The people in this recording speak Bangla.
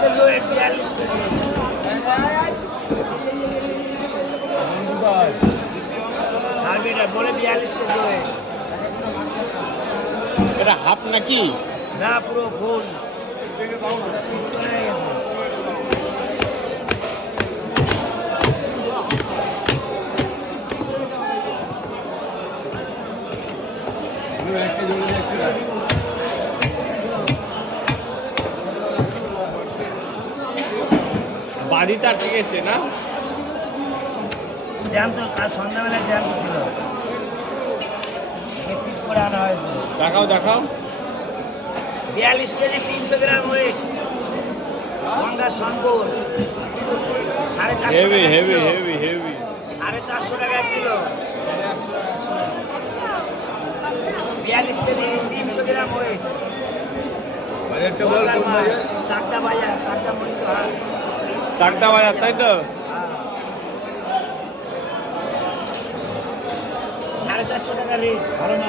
KG wait, 42 KG. সার্ভিটা বলে 42 কেজি ওয়েট। এটা হাফ নাকি? না, পুরো ফুল পিস করে হয়ে গেছে। বাড়ি তার ঠিক আছে না? জ্যাম তো কাল সন্ধ্যাবেলায় জ্যাম ছিল, পিস করে আনা হয়েছে। দেখাও দেখাও। 42 কেজি 300 গ্রাম ওয়েট, গঙ্গা শঙ্কর, 450 হেভি টাকা হেভি কিলো। Heavy heavy. 450 টাকা কিলো। 42 কেজি 300 গ্রাম ওয়েট। গঙ্গার মাছ, চারটা বাজার, চারটা মরিচ হাট। চারটা বাজার তাই তো? 450 টাকা রেট, ভালো না।